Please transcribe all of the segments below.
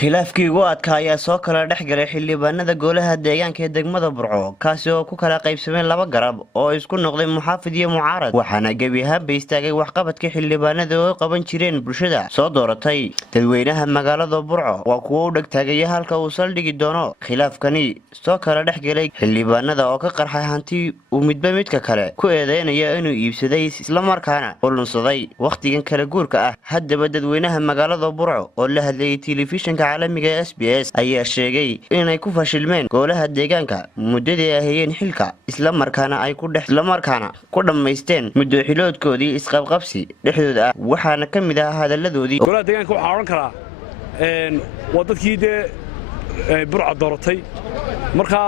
khilaafkii ugu adkaa ayaa soo kala dhex galay xildhibaanada golaha deegaanka ee degmada Burco kaasi oo ku kala qaybsameen laba garab oo isku noqday muxaafid iyo mucaarad waxaana gebi ahaanba istaagay waxqabadka xildhibaanada oo qaban jireen bulshada soo dooratay dadweynaha magaalada Burco waa kuwa u dhagtaagay halka uu saldhigi doono khilaafkani soo kala dhex galay xildhibaanada oo ka qarxay hanti uu midba midka kale ku eedeynaya inuu iibsaday isla markaana qulunsaday waqtigan kala guurka ah haddaba dadweynaha magaalada Burco oo la hadlayay telefishinka caalamiga SBS ayaa sheegay inay ku fashilmeen golaha deegaanka muddadii ay hayeen xilka isla markaana ay ku dhameysteen muddo xiloodkoodii isqabqabsi dhexdooda ah waxaana ka mid ah hadaladoodii golaha deegaanka waxa oran karaa waa dadkii Burco dooratay marka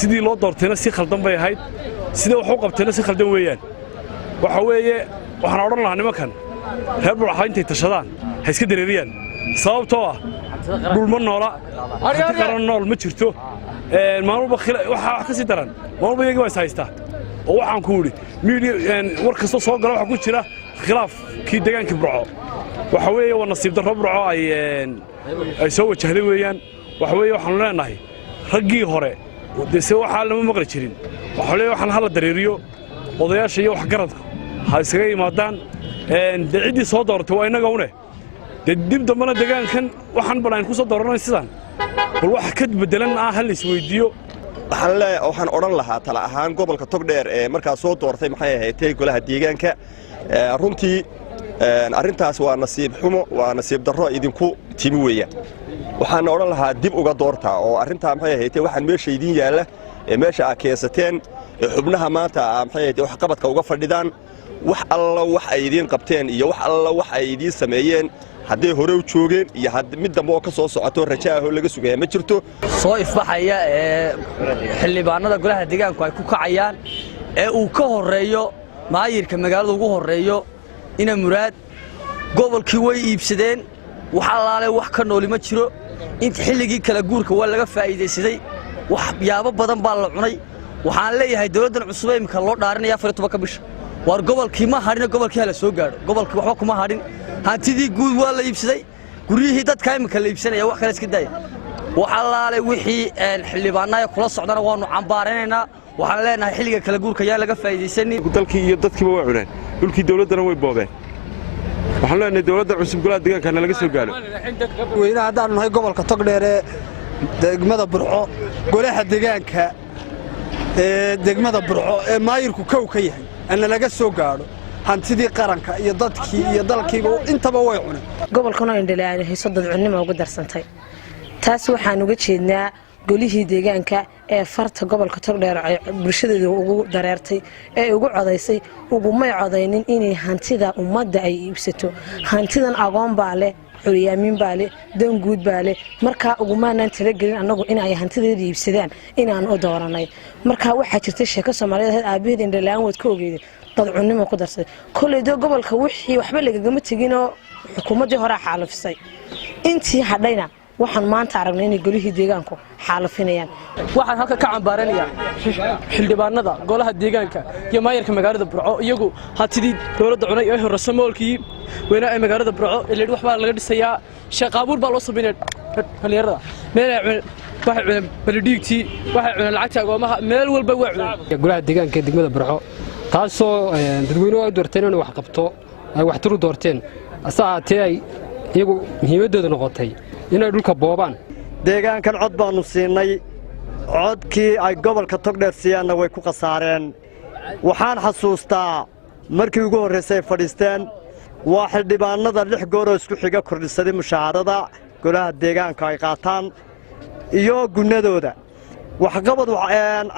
sidii loo doortayna si khaldan bay ahayd sida wax u qabtayna si khaldan weeyaan waxa weeye waxaan oran lahaa nimankan reer Burco intay tashadaan ha iska dareeriyaan sababtoo ah dhulma noola qaran nool ma jirto maalmo waxa ka sii daran maalmo iyaga way haystaa oo waxaan ku yiri media war kasta soo gala waxa ku jira khilaafkii deegaanka Burco waxa weeye waa nasiib darro Burco ay soo wajahday weeyaan waxa weeye waxaan leenahay raggii hore dese waxa lama maqli jirin waxa leeyahay waxaan hala dareeriyo odayaasha iyo wax garadka ha isaga yimaadaan cidii soo doortay waa inaga une dib dambana deegaankan waxaan balaan ku soo dooranay sidaan bal wax ka bedelan hal isweydiyo waxaan oran lahaa tala ahaan gobolka Togdheer ee markaa soo doortay maxay ahayd golaha deegaanka runtii arintaas waa nasiib xumo waa nasiib darro idinku timi weeyaan waxaan oran lahaa dib uga doorta oo arinta maxay ahayd waxaan meesha idin yaala meesha aad keensateen xubnaha maanta maxay ahayd wax qabadka uga fadhidaan wax alla wax ay idin qabteen iyo wax alla wax ay idin sameeyeen haddii hore u joogeen iyo mid dambe oo ka soo socoto rajaaho laga sugaya ma jirto soo ifbaxaya xildhibaanada golaha deegaanku ay ku kacayaan uu ka horeeyo maayirka magaalada ugu horeeyo ina muraad gobolkii way iibsadeen wax allaale wax ka nooli ma jiro inta xilligii kala guurka waa laga faa'iideysaday wax yaabo badan baa la cunay waxaan leeyahay dawladdan cusub ee imka loo dhaarinaya 14 bisha war gobolkii ma hadhin gobolkii la soo gaaro gobolkii waxba kuma hadhin hantidii guud waa la iibsaday guriyihii dadka imka la iibsanaya wax kale iska day waxa laale wixii xildhibaanada kula socdana waanu cambaaranaynaa waxaan leenahay xilliga kala guurka yaa laga faa'iideysanay dalkii iyo dadkiiba way cuneen dhulkii dawladana way boobeen waxaan leenahay dawladda cusub golaha deegaanka laga soo gaaro weynaha hadaan nahay gobolka Togdheer ee degmada Burco golaha deegaanka degmada Burco ee maayirku kow ka yahay ana laga soo gaaro hantidii qaranka iyo dadkii iyo dalkiiba intaba way cuneen gobolkana indhaleeyay hayso dadcunimo ugu darsantay taas waxaan uga jeednaa golihii deegaanka ee farta gobolka Togdheer ay bulshada ugu dareertay ee ugu codaysay ugu may codaynin inay hantida ummadda ay iibsato hantidan agoon baa leh xuriyaamin baa leh dan guud baa leh marka ugu maanaan talagelin anagu in ay hantideeda iibsadaan inaan u dooranay marka waxa jirtay sheeko Soomaaliyeed aabaheed indhaleeyaan wad ka ogeeyay dadcunimo ku darsay kullido gobolka wixii waxba lagama tagin oo xukuumadii hore xaalafisay intii hadhayna waxaan maanta aragnay in golihii deegaanku xaalafinayaan waxaan halka ka cambaaranayaa xildhibaanada golaha deegaanka iyo maayirka magaalada Burco iyagu hatidii dawladda cunay ee horeysa moolkii weyna ee magaalada Burco ilaa wax baa laga dhisayaa shaqaabuur baa loo sameeyay dhalinyarada meel waxay baldiigtii waxay cuneen lacagta agoomaha meel walba waa cuneen golaha deegaanka ee degmada Burco taasoo dadweynuhu ay doorteen inay wax qabto ay wax turu doorteen asaatee ay iyagu muhiimadooda noqotay inay dhulka boobaan deegaankan cod baanu siinay codkii ay gobolka Togdheer siyaana way ku qasaareen waxaan xasuustaa markii ugu horeysay fadhiisteen waa xildhibaanada 6 goor oo isku xiga kordhisaday mushaharada golaha deegaanka ay qaataan iyo gunadooda wax qabad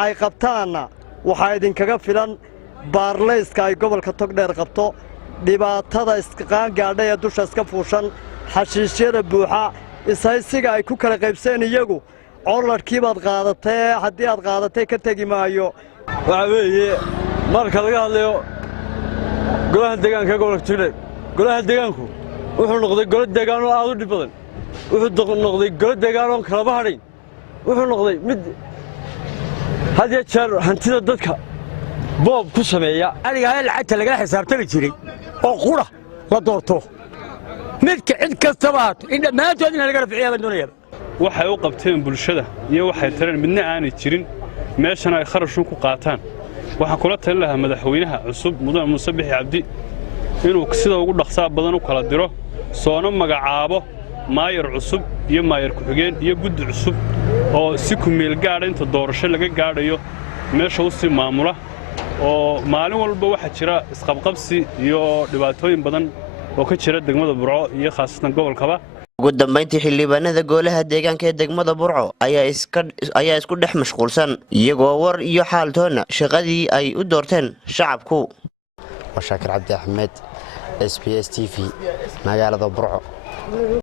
ay qabtaana waxa idinkaga filan baarleyska ay gobolka Togdheer qabto dhibaatada isqaan gaadhay ee dusha iska fuushan xashiishyada buuxa isaysiga ay ku kala qaybseen iyagu codladkii baad qaadatay haddii aad qaadatay ka tagi maayo waxa weeye marka laga hadlayo golaha deegaanka gobolka Togdheer golaha deegaanku wuxuu noqday golo deegaan oo aad u dhib badan wuxuu noqday golo deegaan oo kala bahadhay wuxuu noqday mid hadiya jeer hantida dadka boob ku sameeya aniga lacagta laga xisaabtami jiray oo qura la doorto midka cid kastaba haato in dhammaantood in laga raficiyaa baan doonaya waxay u qabteen bulshada iyo waxay tareen midna aanay jirin meeshana ay kharashun ku qaataan waxaan kula talin lahaa madaxweynaha cusub mudane muuse bixi cabdi inuu sida ugu dhaqsaa badan u kala diro soona magacaabo maayar cusub iyo maayar ku-xigeen iyo guddi cusub oo si ku meel gaadha inta doorasho laga gaadhayo meesha u sii maamula oo maalin walba waxaa jira isqabqabsi iyo dhibaatooyin badan oo ka jira degmada Burco iyo khaasatan gobolkaba ugu dambeyntii xildhibaanada golaha deegaanka ee degmada Burco ayaa isku dhex mashquulsan iyagoo war iyo xaaltoona shaqadii ay u doorteen shacabku Shaakir Cabdi Axmed SBS TV magaalada Burco